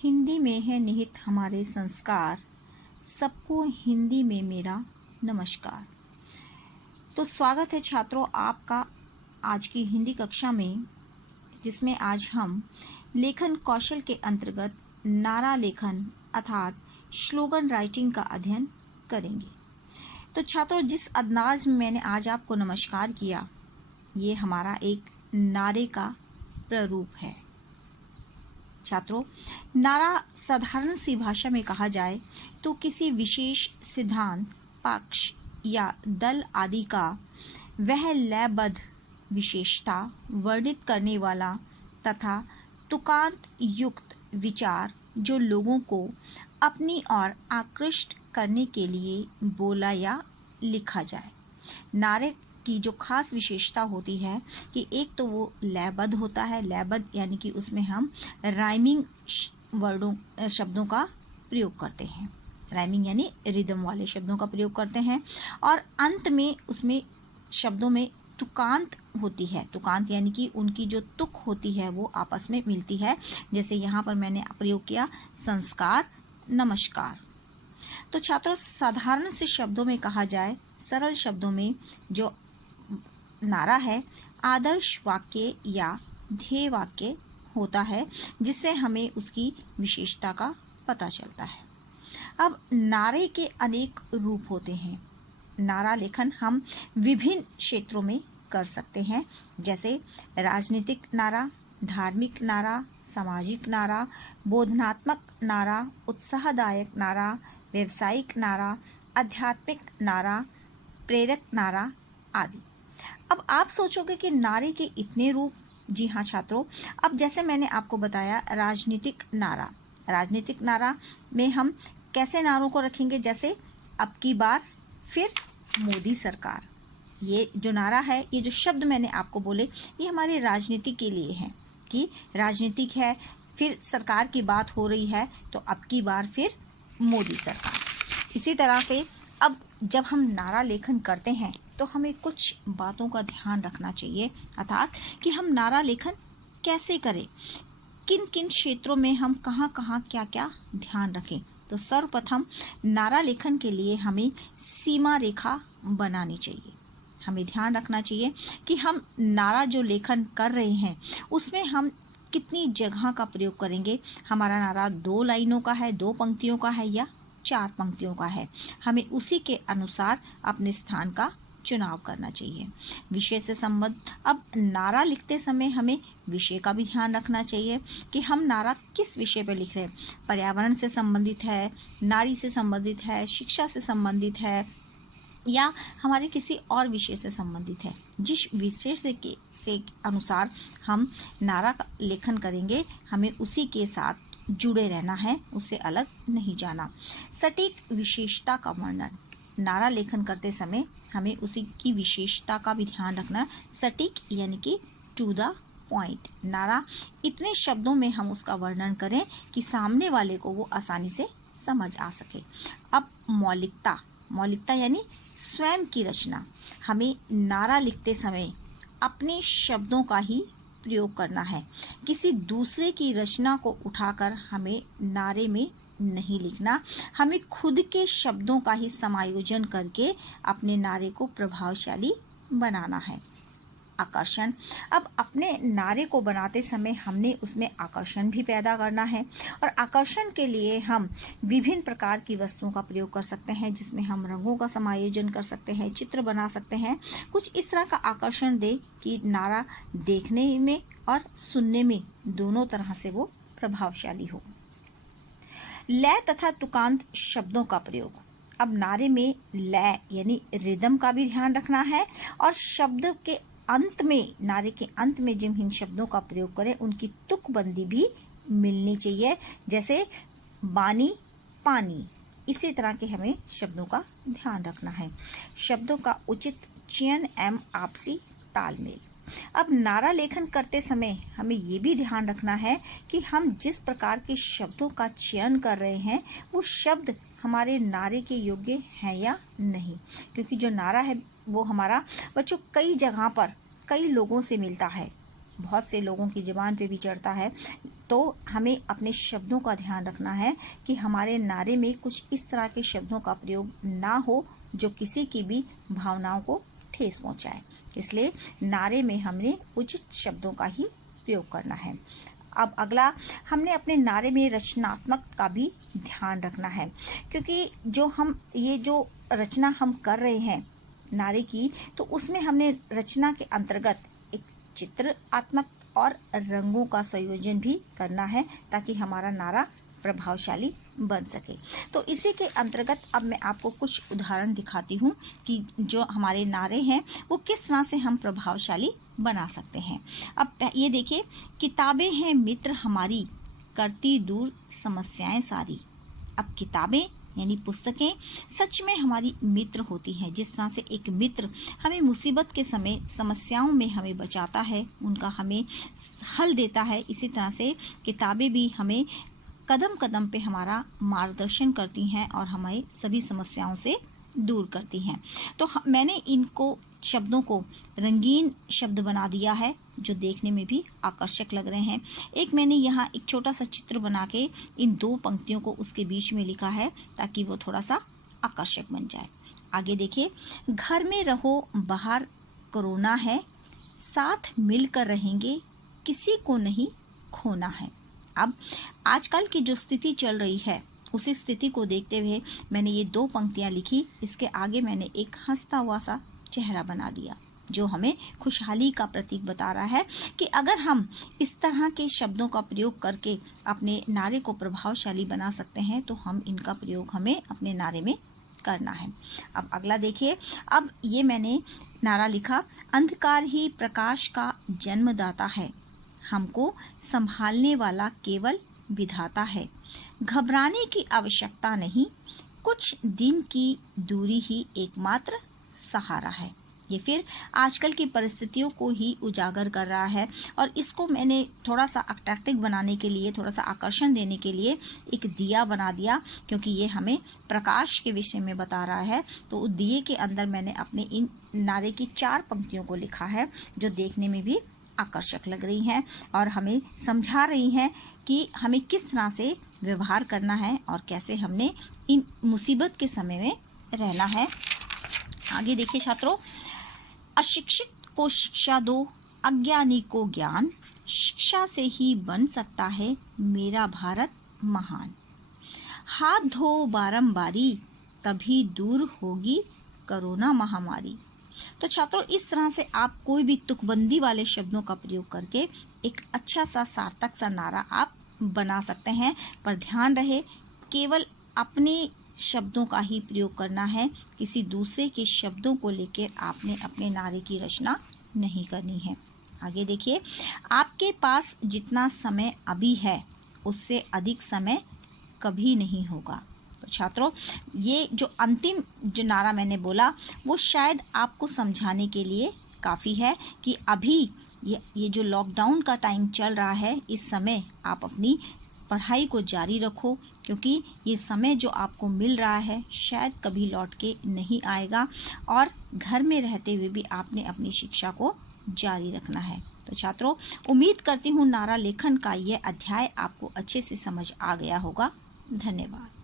हिंदी में है निहित हमारे संस्कार, सबको हिंदी में मेरा नमस्कार। तो स्वागत है छात्रों आपका आज की हिंदी कक्षा में, जिसमें आज हम लेखन कौशल के अंतर्गत नारा लेखन अर्थात स्लोगन राइटिंग का अध्ययन करेंगे। तो छात्रों, जिस अंदाज में मैंने आज आपको नमस्कार किया, ये हमारा एक नारे का प्रारूप है। छात्रों, नारा साधारण सी भाषा में कहा जाए तो किसी विशेष सिद्धांत, पक्ष या दल आदि का वह लयबद्ध विशेषता वर्णित करने वाला तथा तुकांत युक्त विचार जो लोगों को अपनी ओर आकृष्ट करने के लिए बोला या लिखा जाए। नारे की जो खास विशेषता होती है कि एक तो वो लयबद्ध होता है। लयबद्ध यानी कि उसमें हम राइमिंग शब्दों का प्रयोग करते हैं। राइमिंग यानी रिदम वाले शब्दों का प्रयोग करते हैं। और अंत में उसमें शब्दों में तुकांत होती है। तुकांत यानी कि उनकी जो तुक होती है वो आपस में मिलती है। जैसे यहाँ पर मैंने प्रयोग किया संस्कार, नमस्कार। तो छात्रों, साधारण से शब्दों में कहा जाए, सरल शब्दों में जो नारा है आदर्श वाक्य या ध्येय वाक्य होता है, जिससे हमें उसकी विशेषता का पता चलता है। अब नारे के अनेक रूप होते हैं। नारा लेखन हम विभिन्न क्षेत्रों में कर सकते हैं, जैसे राजनीतिक नारा, धार्मिक नारा, सामाजिक नारा, बोधनात्मक नारा, उत्साहदायक नारा, व्यावसायिक नारा, आध्यात्मिक नारा, प्रेरक नारा आदि। अब आप सोचोगे कि नारे के इतने रूप। जी हाँ छात्रों, अब जैसे मैंने आपको बताया राजनीतिक नारा। राजनीतिक नारा में हम कैसे नारों को रखेंगे, जैसे अब की बार, फिर मोदी सरकार। ये जो नारा है, ये जो शब्द मैंने आपको बोले, ये हमारे राजनीति के लिए है कि राजनीतिक है, फिर सरकार की बात हो रही है तो अब की बार फिर मोदी सरकार। इसी तरह से अब जब हम नारा लेखन करते हैं तो हमें कुछ बातों का ध्यान रखना चाहिए, अर्थात कि हम नारा लेखन कैसे करें, किन किन क्षेत्रों में हम कहाँ कहाँ क्या क्या ध्यान रखें। तो सर्वप्रथम नारा लेखन के लिए हमें सीमा रेखा बनानी चाहिए। हमें ध्यान रखना चाहिए कि हम नारा जो लेखन कर रहे हैं उसमें हम कितनी जगह का प्रयोग करेंगे। हमारा नारा 2 लाइनों का है, 2 पंक्तियों का है या 4 पंक्तियों का है। हमें उसी के अनुसार अपने स्थान का चुनाव करना चाहिए। विषय से संबंध, अब नारा लिखते समय हमें विषय का भी ध्यान रखना चाहिए कि हम नारा किस विषय पर लिख रहे हैं। पर्यावरण से संबंधित है, नारी से संबंधित है, शिक्षा से संबंधित है या हमारे किसी और विषय से संबंधित है। जिस विषय से अनुसार हम नारा का लेखन करेंगे, हमें उसी के साथ जुड़े रहना है, उससे अलग नहीं जाना। सटीक विशेषता का वर्णन, नारा लेखन करते समय हमें उसी की विशेषता का भी ध्यान रखना। सटीक यानी कि टू द पॉइंट। नारा इतने शब्दों में हम उसका वर्णन करें कि सामने वाले को वो आसानी से समझ आ सके। अब मौलिकता, मौलिकता यानी स्वयं की रचना। हमें नारा लिखते समय अपने शब्दों का ही प्रयोग करना है। किसी दूसरे की रचना को उठाकर हमें नारे में नहीं लिखना। हमें खुद के शब्दों का ही समायोजन करके अपने नारे को प्रभावशाली बनाना है। आकर्षण, अब अपने नारे को बनाते समय हमने उसमें आकर्षण भी पैदा करना है। और आकर्षण के लिए हम विभिन्न प्रकार की वस्तुओं का प्रयोग कर सकते हैं, जिसमें हम रंगों का समायोजन कर सकते हैं, चित्र बना सकते हैं। कुछ इस तरह का आकर्षण दे कि नारा देखने में और सुनने में दोनों तरह से वो प्रभावशाली हो। लय तथा तुकांत शब्दों का प्रयोग, अब नारे में लय यानी रिदम का भी ध्यान रखना है और शब्द के अंत में, नारे के अंत में जिन इन शब्दों का प्रयोग करें उनकी तुकबंदी भी मिलनी चाहिए, जैसे बानी, पानी। इसी तरह के हमें शब्दों का ध्यान रखना है। शब्दों का उचित चयन एवं आपसी तालमेल, अब नारा लेखन करते समय हमें ये भी ध्यान रखना है कि हम जिस प्रकार के शब्दों का चयन कर रहे हैं वो शब्द हमारे नारे के योग्य हैं या नहीं। क्योंकि जो नारा है वो हमारा बच्चों कई जगह पर कई लोगों से मिलता है। बहुत से लोगों की ज़ुबान पे भी चढ़ता है। तो हमें अपने शब्दों का ध्यान रखना है कि हमारे नारे में कुछ इस तरह के शब्दों का प्रयोग ना हो जो किसी की भी भावनाओं को ठेस पहुंचाए। इसलिए नारे में हमने उचित शब्दों का ही प्रयोग करना है। अब अगला, हमने अपने नारे में रचनात्मक का भी ध्यान रखना है, क्योंकि जो रचना हम कर रहे हैं नारे की, तो उसमें हमने रचना के अंतर्गत एक चित्रात्मक और रंगों का संयोजन भी करना है ताकि हमारा नारा प्रभावशाली बन सके। तो इसी के अंतर्गत अब मैं आपको कुछ उदाहरण दिखाती हूँ कि जो हमारे नारे हैं वो किस तरह से हम प्रभावशाली बना सकते हैं। अब ये देखिए, किताबें हैं मित्र हमारी, करती दूर समस्याएं सारी। अब किताबें यानी पुस्तकें सच में हमारी मित्र होती हैं। जिस तरह से एक मित्र हमें मुसीबत के समय समस्याओं में हमें बचाता है, उनका हमें हल देता है, इसी तरह से किताबें भी हमें कदम कदम पे हमारा मार्गदर्शन करती हैं और हमें सभी समस्याओं से दूर करती हैं। तो मैंने इनको शब्दों को रंगीन शब्द बना दिया है जो देखने में भी आकर्षक लग रहे हैं। एक मैंने यहाँ एक छोटा सा चित्र बना के इन दो पंक्तियों को उसके बीच में लिखा है ताकि वो थोड़ा सा आकर्षक बन जाए। आगे देखिए, घर में रहो बाहर कोरोना है, साथ मिलकर रहेंगे किसी को नहीं खोना है। अब आजकल की जो स्थिति चल रही है उसी स्थिति को देखते हुए मैंने ये दो पंक्तियाँ लिखी। इसके आगे मैंने एक हंसता हुआ सा चेहरा बना दिया जो हमें खुशहाली का प्रतीक बता रहा है कि अगर हम इस तरह के शब्दों का प्रयोग करके अपने नारे को प्रभावशाली बना सकते हैं तो हम इनका प्रयोग हमें अपने नारे में करना है। अब अगला देखिए, अब ये मैंने नारा लिखा, अंधकार ही प्रकाश का जन्मदाता है, हमको संभालने वाला केवल विधाता है, घबराने की आवश्यकता नहीं, कुछ दिन की दूरी ही एकमात्र सहारा है। ये फिर आजकल की परिस्थितियों को ही उजागर कर रहा है और इसको मैंने थोड़ा सा अट्रैक्टिव बनाने के लिए, थोड़ा सा आकर्षण देने के लिए एक दिया बना दिया, क्योंकि ये हमें प्रकाश के विषय में बता रहा है। तो दिए के अंदर मैंने अपने इन नारे की 4 पंक्तियों को लिखा है जो देखने में भी आकर्षक लग रही हैं और हमें समझा रही हैं कि हमें किस तरह से व्यवहार करना है और कैसे हमने इन मुसीबत के समय में रहना है। आगे देखिए छात्रों, अशिक्षित को शिक्षा दो, अज्ञानी को ज्ञान, शिक्षा से ही बन सकता है मेरा भारत महान, हाथ धो बारंबारी तभी दूर होगी कोरोना महामारी। तो छात्रों, इस तरह से आप कोई भी तुकबंदी वाले शब्दों का प्रयोग करके एक अच्छा सा सार्थक सा नारा आप बना सकते हैं, पर ध्यान रहे केवल अपने शब्दों का ही प्रयोग करना है, किसी दूसरे के शब्दों को लेकर आपने अपने नारे की रचना नहीं करनी है। आगे देखिए, आपके पास जितना समय अभी है उससे अधिक समय कभी नहीं होगा। तो छात्रों, ये जो अंतिम जो नारा मैंने बोला वो शायद आपको समझाने के लिए काफ़ी है कि अभी ये जो लॉकडाउन का टाइम चल रहा है, इस समय आप अपनी पढ़ाई को जारी रखो, क्योंकि ये समय जो आपको मिल रहा है शायद कभी लौट के नहीं आएगा और घर में रहते हुए भी आपने अपनी शिक्षा को जारी रखना है। तो छात्रों, उम्मीद करती हूँ नारा लेखन का यह अध्याय आपको अच्छे से समझ आ गया होगा। धन्यवाद।